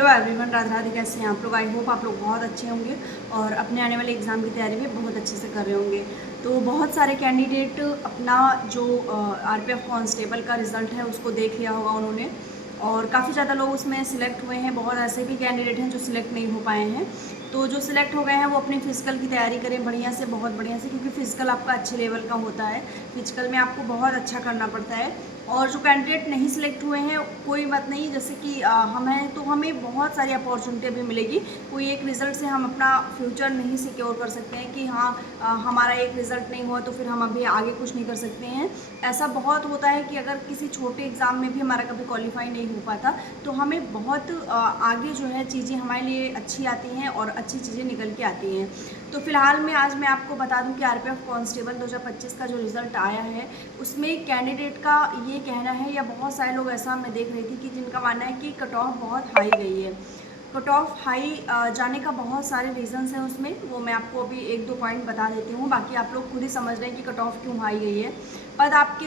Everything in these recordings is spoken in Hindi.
Hello everyone, Radhe Radhe. कैसे हैं आप लोग? आई होप आप लोग बहुत अच्छे होंगे और अपने आने वाले एग्ज़ाम की तैयारी भी बहुत अच्छे से कर रहे होंगे। तो बहुत सारे कैंडिडेट अपना जो आरपीएफ कांस्टेबल का रिज़ल्ट है उसको देख लिया होगा उन्होंने, और काफ़ी ज़्यादा लोग उसमें सिलेक्ट हुए हैं। बहुत ऐसे भी कैंडिडेट हैं जो सिलेक्ट नहीं हो पाए हैं। तो जो सिलेक्ट हो गए हैं वो अपनी फ़िज़िकल की तैयारी करें बढ़िया से, बहुत बढ़िया से, क्योंकि फ़िज़िकल आपका अच्छे लेवल का होता है। फ़िज़िकल में आपको बहुत अच्छा करना पड़ता है। और जो कैंडिडेट नहीं सिलेक्ट हुए हैं, कोई बात नहीं, जैसे कि हम हैं तो हमें बहुत सारी अपॉर्चुनिटी अभी मिलेगी। कोई एक रिज़ल्ट से हम अपना फ्यूचर नहीं सिक्योर कर सकते हैं कि हाँ हमारा एक रिज़ल्ट नहीं हुआ तो फिर हम अभी आगे कुछ नहीं कर सकते हैं। ऐसा बहुत होता है कि अगर किसी छोटे एग्ज़ाम में भी हमारा कभी क्वालिफाई नहीं हो पाता तो हमें बहुत आगे जो है चीज़ें हमारे लिए अच्छी आती हैं और अच्छी चीज़ें निकल के आती हैं। तो फ़िलहाल में आज मैं आपको बता दूं कि आरपीएफ कांस्टेबल 2025 का जो रिज़ल्ट आया है उसमें कैंडिडेट का ये कहना है, या बहुत सारे लोग ऐसा मैं देख रही थी कि जिनका मानना है कि कट ऑफ बहुत हाई गई है। कट ऑफ हाई जाने का बहुत सारे रीज़न्स हैं उसमें, वो मैं आपको अभी एक दो पॉइंट बता देती हूँ। बाकी आप लोग खुद ही समझ रहे हैं कि कट ऑफ क्यों हाई गई है। पद आपके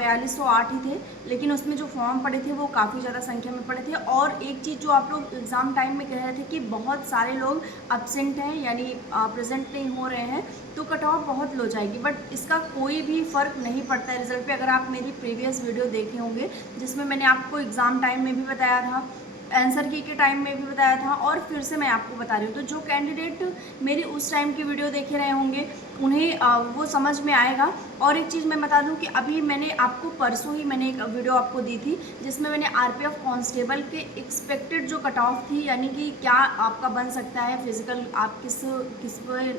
4208 ही थे, लेकिन उसमें जो फॉर्म पड़े थे वो काफ़ी ज़्यादा संख्या में पड़े थे। और एक चीज़ जो आप लोग एग्ज़ाम टाइम में कह रहे थे कि बहुत सारे लोग अब्सेंट हैं, यानी प्रेजेंट नहीं हो रहे हैं, तो कट ऑफ बहुत लो जाएगी। बट इसका कोई भी फ़र्क नहीं पड़ता है रिज़ल्ट पे। अगर आप मेरी प्रीवियस वीडियो देखे होंगे जिसमें मैंने आपको एग्ज़ाम टाइम में भी बताया था, आंसर की के टाइम में भी बताया था, और फिर से मैं आपको बता रही हूँ। तो जो कैंडिडेट मेरी उस टाइम की वीडियो देखे रहे होंगे उन्हें वो समझ में आएगा। और एक चीज़ मैं बता दूं कि अभी मैंने आपको परसों ही मैंने एक वीडियो आपको दी थी जिसमें मैंने आरपीएफ कांस्टेबल के एक्सपेक्टेड जो कट ऑफ थी, यानी कि क्या आपका बन सकता है फिजिकल, आप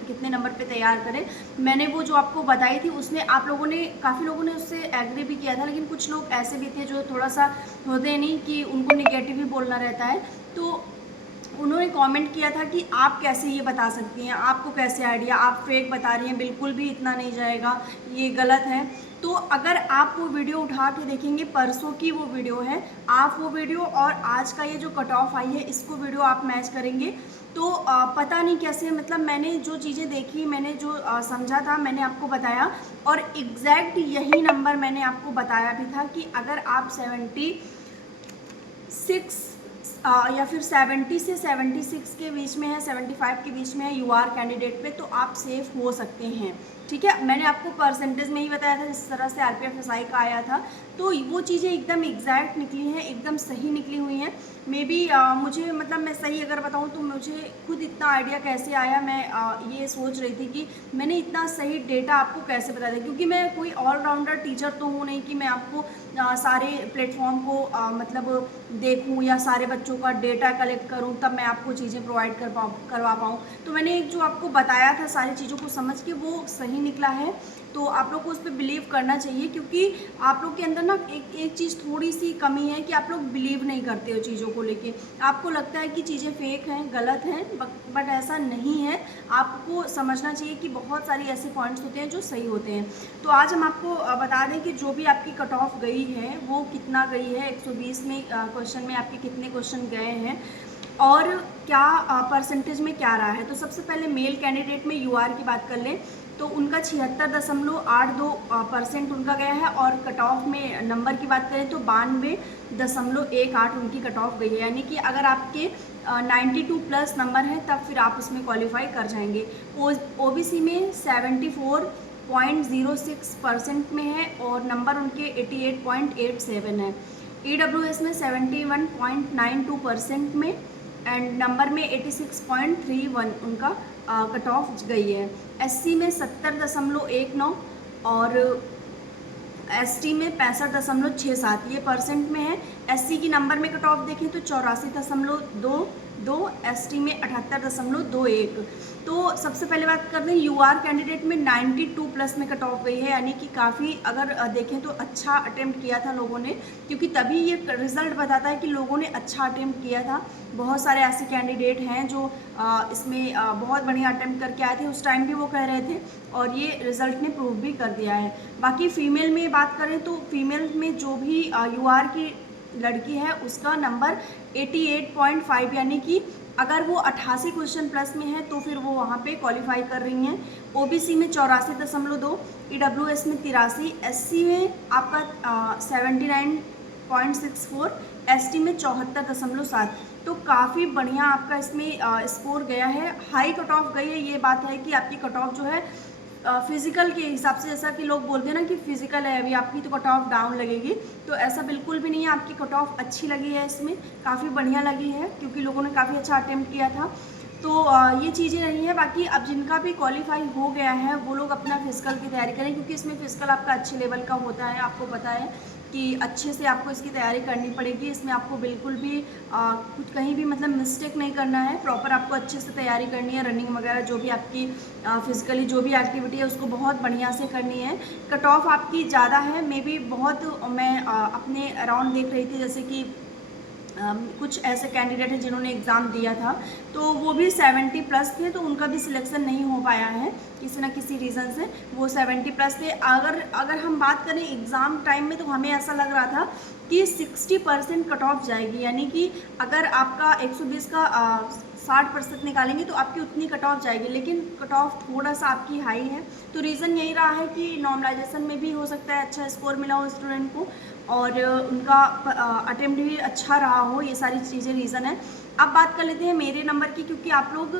कितने नंबर पे तैयार करें, मैंने वो जो आपको बताई थी। उसमें आप लोगों ने, काफ़ी लोगों ने उससे एग्री भी किया था, लेकिन कुछ लोग ऐसे भी थे जो थोड़ा सा होते नहीं कि उनको निगेटिव ही बोलना रहता है। तो उन्होंने कमेंट किया था कि आप कैसे ये बता सकती हैं, आपको कैसे आइडिया, आप फेक बता रही हैं, बिल्कुल भी इतना नहीं जाएगा, ये गलत है। तो अगर आप वो वीडियो उठा के देखेंगे, परसों की वो वीडियो है, आप वो वीडियो और आज का ये जो कट ऑफ आई है इसको वीडियो आप मैच करेंगे तो पता नहीं कैसे, मतलब मैंने जो चीज़ें देखी, मैंने जो समझा था, मैंने आपको बताया। और एग्जैक्ट यही नंबर मैंने आपको बताया भी था कि अगर आप 76 या फिर 70 से 76 के बीच में है, 75 के बीच में है यूआर कैंडिडेट पे, तो आप सेफ हो सकते हैं। ठीक है, मैंने आपको परसेंटेज में ही बताया था जिस तरह से आरपीएफ एसआई का आया था, तो वो चीज़ें एकदम एग्जैक्ट निकली हैं, एकदम सही निकली हुई हैं। मे बी मुझे, मतलब मैं सही अगर बताऊं तो मुझे खुद इतना आइडिया कैसे आया, मैं ये सोच रही थी कि मैंने इतना सही डेटा आपको कैसे बता दिया, क्योंकि मैं कोई ऑलराउंडर टीचर तो हूँ नहीं कि मैं आपको सारे प्लेटफॉर्म को मतलब देखूँ या सारे बच्चों का डेटा कलेक्ट करूँ तब मैं आपको चीज़ें प्रोवाइड करवा पाऊँ। तो मैंने एक जो आपको बताया था सारी चीज़ों को समझ के, वो सही निकला है। तो आप लोग को उस पर बिलीव करना चाहिए, क्योंकि आप लोग के अंदर ना एक चीज़ थोड़ी सी कमी है कि आप लोग बिलीव नहीं करते हो चीज़ों को लेके। आपको लगता है कि चीज़ें फेक हैं, गलत हैं, बट ऐसा नहीं है। आपको समझना चाहिए कि बहुत सारी ऐसे पॉइंट्स होते हैं जो सही होते हैं। तो आज हम आपको बता दें कि जो भी आपकी कट ऑफ गई है वो कितना गई है, 120 में क्वेश्चन में आपके कितने क्वेश्चन गए हैं और क्या परसेंटेज में क्या रहा है। तो सबसे पहले मेल कैंडिडेट में यूआर की बात कर लें तो उनका 76.82% उनका गया है। और कट ऑफ में नंबर की बात करें तो 92.18 उनकी कट ऑफ गई है, यानी कि अगर आपके 92 प्लस नंबर हैं तब फिर आप उसमें क्वालिफाई कर जाएंगे। ओबीसी में 74.06% में है और नंबर उनके 88.87 है। ईडब्ल्यूएस में 71.92% में एंड नंबर में 86.31 उनका कट ऑफ गई है। एससी में 70.19 और एसटी में 65.67, ये परसेंट में है। एससी की नंबर में कट ऑफ देखें तो 84.22, एसटी में 78.21। तो सबसे पहले बात करते हैं यूआर कैंडिडेट में 92 प्लस में कट ऑफ गई है, यानी कि काफ़ी अगर देखें तो अच्छा अटेम्प्ट किया था लोगों ने, क्योंकि तभी ये रिज़ल्ट बताता है कि लोगों ने अच्छा अटेम्प्ट किया था। बहुत सारे ऐसे कैंडिडेट हैं जो इसमें बहुत बढ़िया अटेम्प्ट करके आए थे, उस टाइम भी वो कह रहे थे, और ये रिज़ल्ट ने प्रूव भी कर दिया है। बाकी फ़ीमेल में बात करें तो फीमेल में जो भी यूआर की लड़की है उसका नंबर 88.5, यानी कि अगर वो 88 क्वेश्चन प्लस में है तो फिर वो वहाँ पे क्वालिफाई कर रही हैं। ओबीसी में 84.2, ईडब्ल्यूएस में 83, एससी में आपका 79.64, एसटी में 74.7। तो काफ़ी बढ़िया आपका इसमें स्कोर गया है, हाई कट ऑफ गई है। ये बात है कि आपकी कट ऑफ जो है फिज़िकल के हिसाब से, जैसा कि लोग बोलते हैं ना कि फ़िज़िकल है अभी आपकी, तो कट ऑफ डाउन लगेगी, तो ऐसा बिल्कुल भी नहीं है। आपकी कट ऑफ अच्छी लगी है, इसमें काफ़ी बढ़िया लगी है, क्योंकि लोगों ने काफ़ी अच्छा अटेम्प्ट किया था। तो ये चीज़ें रही हैं। बाकी अब जिनका भी क्वालिफाई हो गया है वो लोग अपना फिजिकल की तैयारी करें, क्योंकि इसमें फिजिकल आपका अच्छे लेवल का होता है। आपको पता है कि अच्छे से आपको इसकी तैयारी करनी पड़ेगी। इसमें आपको बिल्कुल भी कुछ कहीं भी मतलब मिस्टेक नहीं करना है, प्रॉपर आपको अच्छे से तैयारी करनी है। रनिंग वगैरह जो भी आपकी फिजिकली जो भी एक्टिविटी है उसको बहुत बढ़िया से करनी है। कट ऑफ आपकी ज़्यादा है, मे बी बहुत मैं अपने अराउंड देख रही थी, जैसे कि कुछ ऐसे कैंडिडेट हैं जिन्होंने एग्ज़ाम दिया था, तो वो भी 70 प्लस थे, तो उनका भी सिलेक्शन नहीं हो पाया है किसी न किसी रीज़न से। वो 70 प्लस थे। अगर हम बात करें एग्ज़ाम टाइम में, तो हमें ऐसा लग रहा था कि 60% कट ऑफ जाएगी, यानी कि अगर आपका 120 का 60% निकालेंगे तो आपकी उतनी कट ऑफ जाएगी, लेकिन कट ऑफ थोड़ा सा आपकी हाई है। तो रीज़न यही रहा है कि नॉर्मलाइजेशन में भी हो सकता है अच्छा स्कोर मिला हो स्टूडेंट को, और उनका अटेम्प्ट भी अच्छा रहा हो। ये सारी चीज़ें रीज़न है। अब बात कर लेते हैं मेरे नंबर की, क्योंकि आप लोग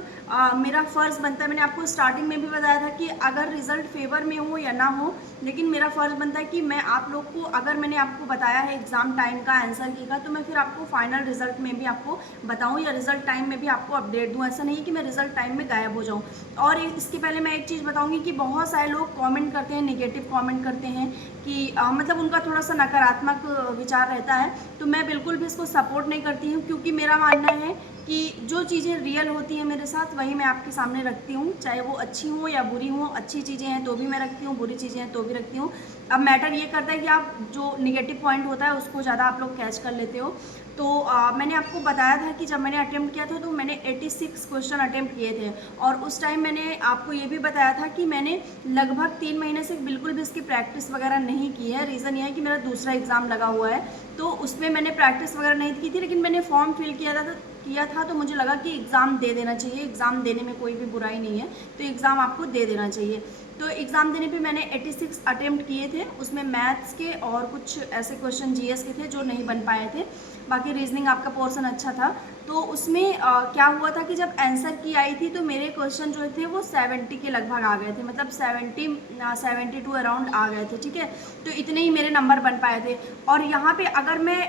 मेरा फ़र्ज़ बनता है, मैंने आपको स्टार्टिंग में भी बताया था कि अगर रिज़ल्ट फेवर में हो या ना हो, लेकिन मेरा फ़र्ज़ बनता है कि मैं आप लोग को, अगर मैंने आपको बताया है एग्ज़ाम टाइम का आंसर की का, तो मैं फिर आपको फाइनल रिज़ल्ट में भी आपको बताऊँ, या रिज़ल्ट टाइम में भी आपको अपडेट दूँ। ऐसा नहीं है कि मैं रिज़ल्ट टाइम में गायब हो जाऊँ। और इसके पहले मैं एक चीज़ बताऊँगी कि बहुत सारे लोग कमेंट करते हैं, नेगेटिव कमेंट करते हैं कि मतलब उनका थोड़ा सा नकारात्मक विचार रहता है। तो मैं बिल्कुल भी इसको सपोर्ट नहीं करती हूँ, क्योंकि मेरा मानना है कि जो चीज़ें रियल होती हैं मेरे साथ, वही मैं आपके सामने रखती हूँ, चाहे वो अच्छी हों या बुरी हों। अच्छी चीज़ें हैं तो भी मैं रखती हूँ, बुरी चीज़ें हैं तो भी रखती हूँ। अब मैटर ये करता है कि आप जो नेगेटिव पॉइंट होता है उसको ज़्यादा आप लोग कैच कर लेते हो। तो मैंने आपको बताया था कि जब मैंने अटेम्प्ट किया था तो मैंने 86 क्वेश्चन अटेम्प्ट किए थे, और उस टाइम मैंने आपको ये भी बताया था कि मैंने लगभग 3 महीने से बिल्कुल भी इसकी प्रैक्टिस वगैरह नहीं की है। रीज़न ये है कि मेरा दूसरा एग्ज़ाम लगा हुआ है, तो उसमें मैंने प्रैक्टिस वगैरह नहीं की थी, लेकिन मैंने फॉर्म फिल किया था, तो मुझे लगा कि एग्ज़ाम दे देना चाहिए। एग्ज़ाम देने में कोई भी बुराई नहीं है, तो एग्ज़ाम आपको दे देना चाहिए। तो एग्ज़ाम देने पे मैंने 86 अटेम्प्ट किए थे। उसमें मैथ्स के और कुछ ऐसे क्वेश्चन जीएस के थे जो नहीं बन पाए थे। बाकी रीजनिंग आपका पोर्शन अच्छा था। तो उसमें क्या हुआ था कि जब आंसर की आई थी तो मेरे क्वेश्चन जो थे वो 70 के लगभग आ गए थे, मतलब 72 अराउंड आ गए थे, ठीक है। तो इतने ही मेरे नंबर बन पाए थे। और यहाँ पे अगर मैं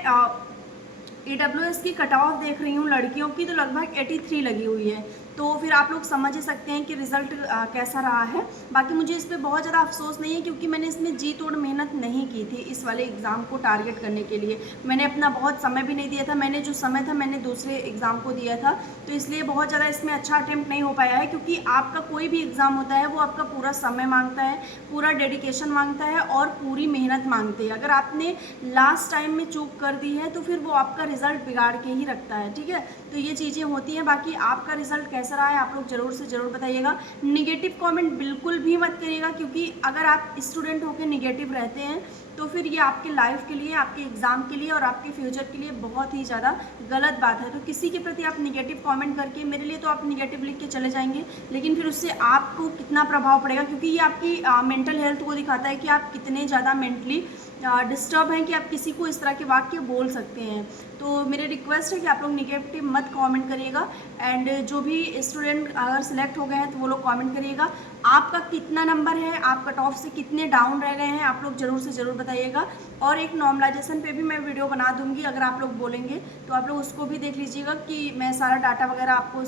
AWS की कट ऑफ देख रही हूँ लड़कियों की, तो लगभग 83 लगी हुई है। तो फिर आप लोग समझ ही सकते हैं कि रिज़ल्ट कैसा रहा है। बाकी मुझे इस पर बहुत ज़्यादा अफसोस नहीं है, क्योंकि मैंने इसमें जी तोड़ मेहनत नहीं की थी इस वाले एग्ज़ाम को टारगेट करने के लिए। मैंने अपना बहुत समय भी नहीं दिया था, मैंने जो समय था मैंने दूसरे एग्ज़ाम को दिया था, तो इसलिए बहुत ज़्यादा इसमें अच्छा अटेम्प्ट नहीं हो पाया है। क्योंकि आपका कोई भी एग्ज़ाम होता है वो आपका पूरा समय मांगता है, पूरा डेडिकेशन मांगता है और पूरी मेहनत मांगते हैं। अगर आपने लास्ट टाइम में चूक कर दी है तो फिर वो आपका रिज़ल्ट बिगाड़ के ही रखता है, ठीक है। तो ये चीज़ें होती हैं। बाकी आपका रिज़ल्ट कैसा रहा है आप लोग ज़रूर से ज़रूर बताइएगा। नेगेटिव कमेंट बिल्कुल भी मत करिएगा, क्योंकि अगर आप स्टूडेंट होकर नेगेटिव रहते हैं तो फिर ये आपके लाइफ के लिए, आपके एग्ज़ाम के लिए और आपके फ्यूचर के लिए बहुत ही ज़्यादा गलत बात है। तो किसी के प्रति आप नेगेटिव कमेंट करके, मेरे लिए तो आप नेगेटिव लिख के चले जाएंगे, लेकिन फिर उससे आपको कितना प्रभाव पड़ेगा, क्योंकि ये आपकी मेंटल हेल्थ को दिखाता है कि आप कितने ज़्यादा मेंटली डिस्टर्ब हैं कि आप किसी को इस तरह के वाक्य बोल सकते हैं। तो मेरी रिक्वेस्ट है कि आप लोग नेगेटिव मत कमेंट करिएगा। एंड जो भी स्टूडेंट अगर सिलेक्ट हो गए हैं तो वो लोग कमेंट करिएगा आपका कितना नंबर है, आप कट ऑफ से कितने डाउन रह गए हैं, आप लोग ज़रूर से ज़रूर बताइएगा। और एक नॉर्मलाइजेशन पे भी मैं वीडियो बना दूंगी, अगर आप लोग बोलेंगे तो आप लोग उसको भी देख लीजिएगा, कि मैं सारा डाटा वगैरह आपको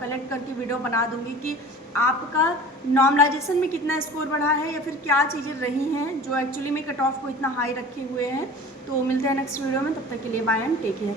कलेक्ट करके वीडियो बना दूंगी कि आपका नॉर्मलाइजेशन में कितना स्कोर बढ़ा है, या फिर क्या चीज़ें रही हैं जो एक्चुअली में कट ऑफ को इतना हाई रखे हुए हैं। तो मिलते हैं नेक्स्ट वीडियो में, तब तक के लिए बाय एंड टेक केयर।